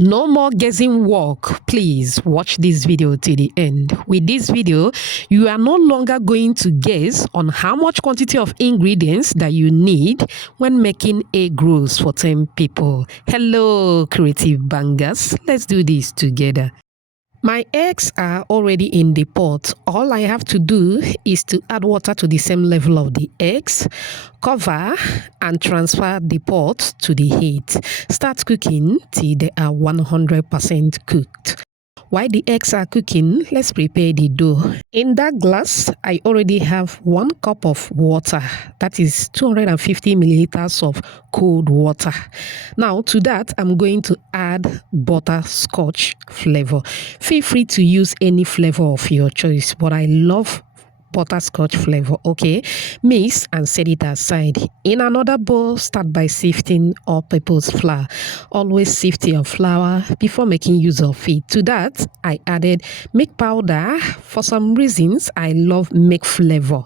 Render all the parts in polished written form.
No more guessing work. Please watch this video to the end. With this video, you are no longer going to guess on how much quantity of ingredients that you need when making egg rolls for 10 people. Hello, creative bangers. Let's do this together. My eggs are already in the pot. All I have to do is to add water to the same level of the eggs, cover and transfer the pot to the heat. Start cooking till they are 100% cooked. While the eggs are cooking, let's prepare the dough. In that glass, I already have 1 cup of water. That is 250 milliliters of cold water. Now to that, I'm going to add butterscotch flavor. Feel free to use any flavor of your choice, but I love butterscotch flavor. Okay, mix and set it aside. In another bowl, start by sifting all-purpose flour. Always sift your flour before making use of it. To that, I added milk powder. For some reasons, I love milk flavor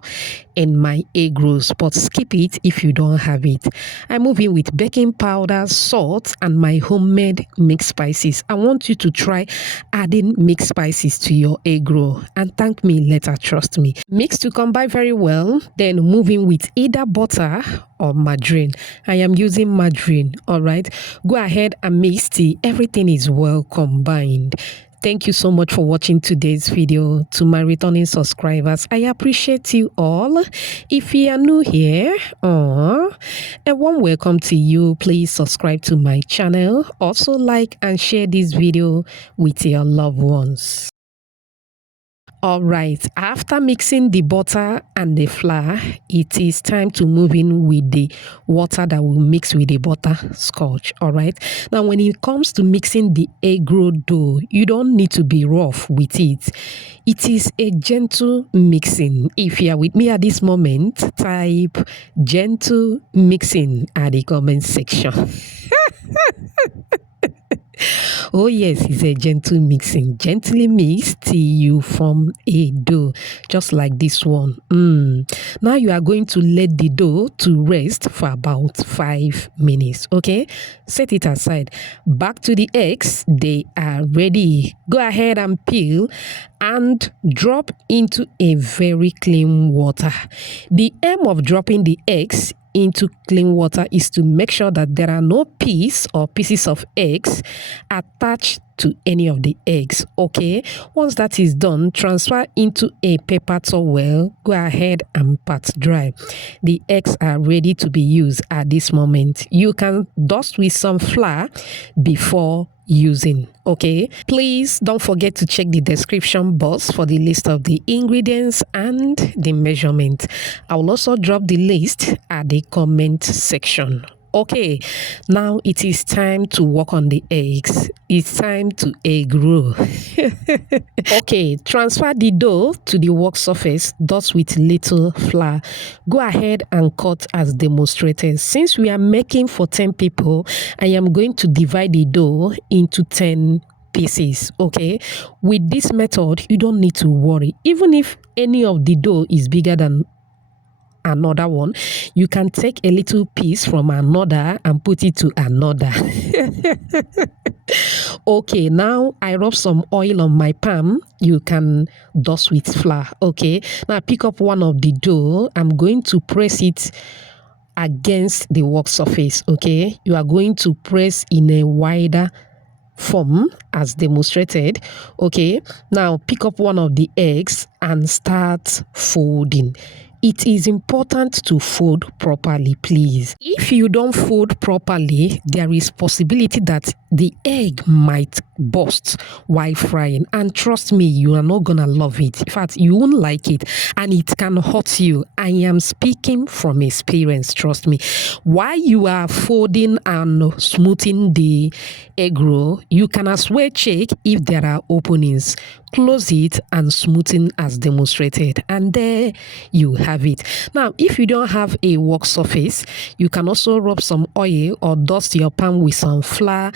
in my egg rolls, but skip it if you don't have it. I move in with baking powder, salt, and my homemade mixed spices. I want you to try adding mixed spices to your egg roll and thank me later, trust me. Mix to combine very well, then move in with either butter or margarine. I am using margarine, all right? Go ahead and mix till everything is well combined. Thank you so much for watching today's video. To my returning subscribers, I appreciate you all. If you are new here, a warm welcome to you. Please subscribe to my channel. Also like and share this video with your loved ones. All right, after mixing the butter and the flour, it is time to move in with the water that will mix with the butterscotch. All right, now when it comes to mixing the egg roll dough, you don't need to be rough with it. It is a gentle mixing. If you are with me at this moment, type gentle mixing at the comment section. Oh yes, it's a gentle mixing. Gently mix till you form a dough, just like this one. Now you are going to let the dough to rest for about 5 minutes, okay? Set it aside. Back to the eggs, they are ready. Go ahead and peel and drop into a very clean water. The aim of dropping the eggs into clean water is to make sure that there are no pieces of eggs attached to any of the eggs. Okay, once that is done, transfer into a paper towel. Go ahead and pat dry. The eggs are ready to be used at this moment. You can dust with some flour before using. Okay, please don't forget to check the description box for the list of the ingredients and the measurement. I will also drop the list at the comment section. Okay, now it is time to work on the eggs. It's time to egg roll. Okay, transfer the dough to the work surface, dust with little flour. Go ahead and cut as demonstrated. Since we are making for 10 people, I am going to divide the dough into 10 pieces. Okay, with this method, you don't need to worry. Even if any of the dough is bigger than another one, you can take a little piece from another and put it to another. Okay, now I rub some oil on my palm. You can dust with flour. Okay, now pick up one of the dough. I'm going to press it against the work surface. Okay, you are going to press in a wider form as demonstrated. Okay, now pick up one of the eggs and start folding. It is important to fold properly, please. If you don't fold properly, there is possibility that the egg might burst while frying. And trust me, you are not gonna love it. In fact, you won't like it and it can hurt you. I am speaking from experience, trust me. While you are folding and smoothing the egg roll, you can as well check if there are openings. Close it and smoothen as demonstrated, and there you have it. Now if you don't have a work surface, you can also rub some oil or dust your palm with some flour.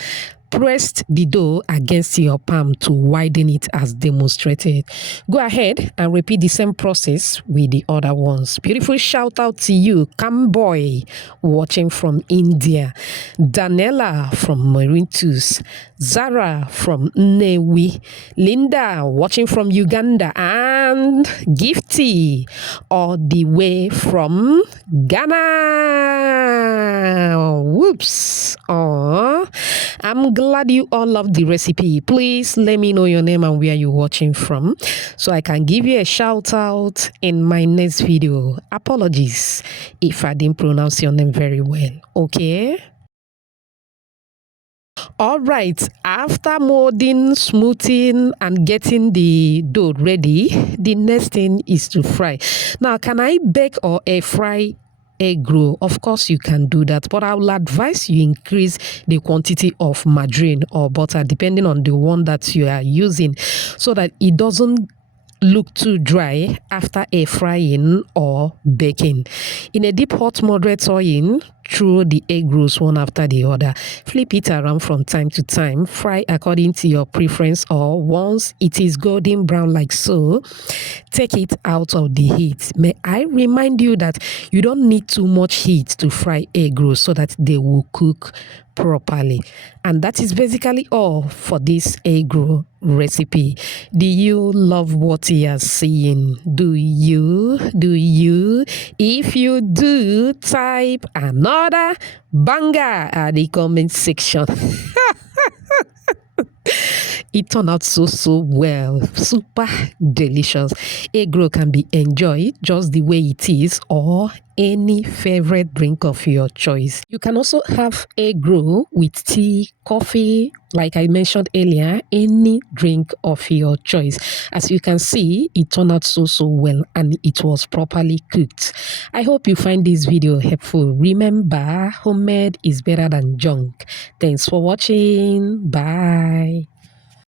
pressed the dough against your palm to widen it as demonstrated. Go ahead and repeat the same process with the other ones. Beautiful shout out to you, Camboy, watching from India, Danella from Mauritius, Zara from Newi, Linda watching from Uganda, and Gifty all the way from Ghana. Whoops. Aww. I'm glad you all love the recipe. Please let me know your name and where you're watching from so I can give you a shout out in my next video. Apologies if I didn't pronounce your name very well. Okay? All right, after molding, smoothing, and getting the dough ready, the next thing is to fry. Now, can I bake or air fry egg roll? Of course, you can do that, but I will advise you increase the quantity of margarine or butter depending on the one that you are using so that it doesn't look too dry after air frying or baking. In a deep hot moderate oil, throw the egg rolls one after the other. Flip it around from time to time. Fry according to your preference, or once it is golden brown like so, take it out of the heat. May I remind you that you don't need too much heat to fry egg rolls so that they will cook properly. And that is basically all for this egg roll recipe. Do you love what you are seeing? Do you? If you do, type another banger at the comment section. It turned out so well, super delicious. Egg roll can be enjoyed just the way it is or any favorite drink of your choice. You can also have egg roll with tea, coffee, like I mentioned earlier, any drink of your choice. As you can see, it turned out so well and it was properly cooked. I hope you find this video helpful. Remember, homemade is better than junk. Thanks for watching. Bye.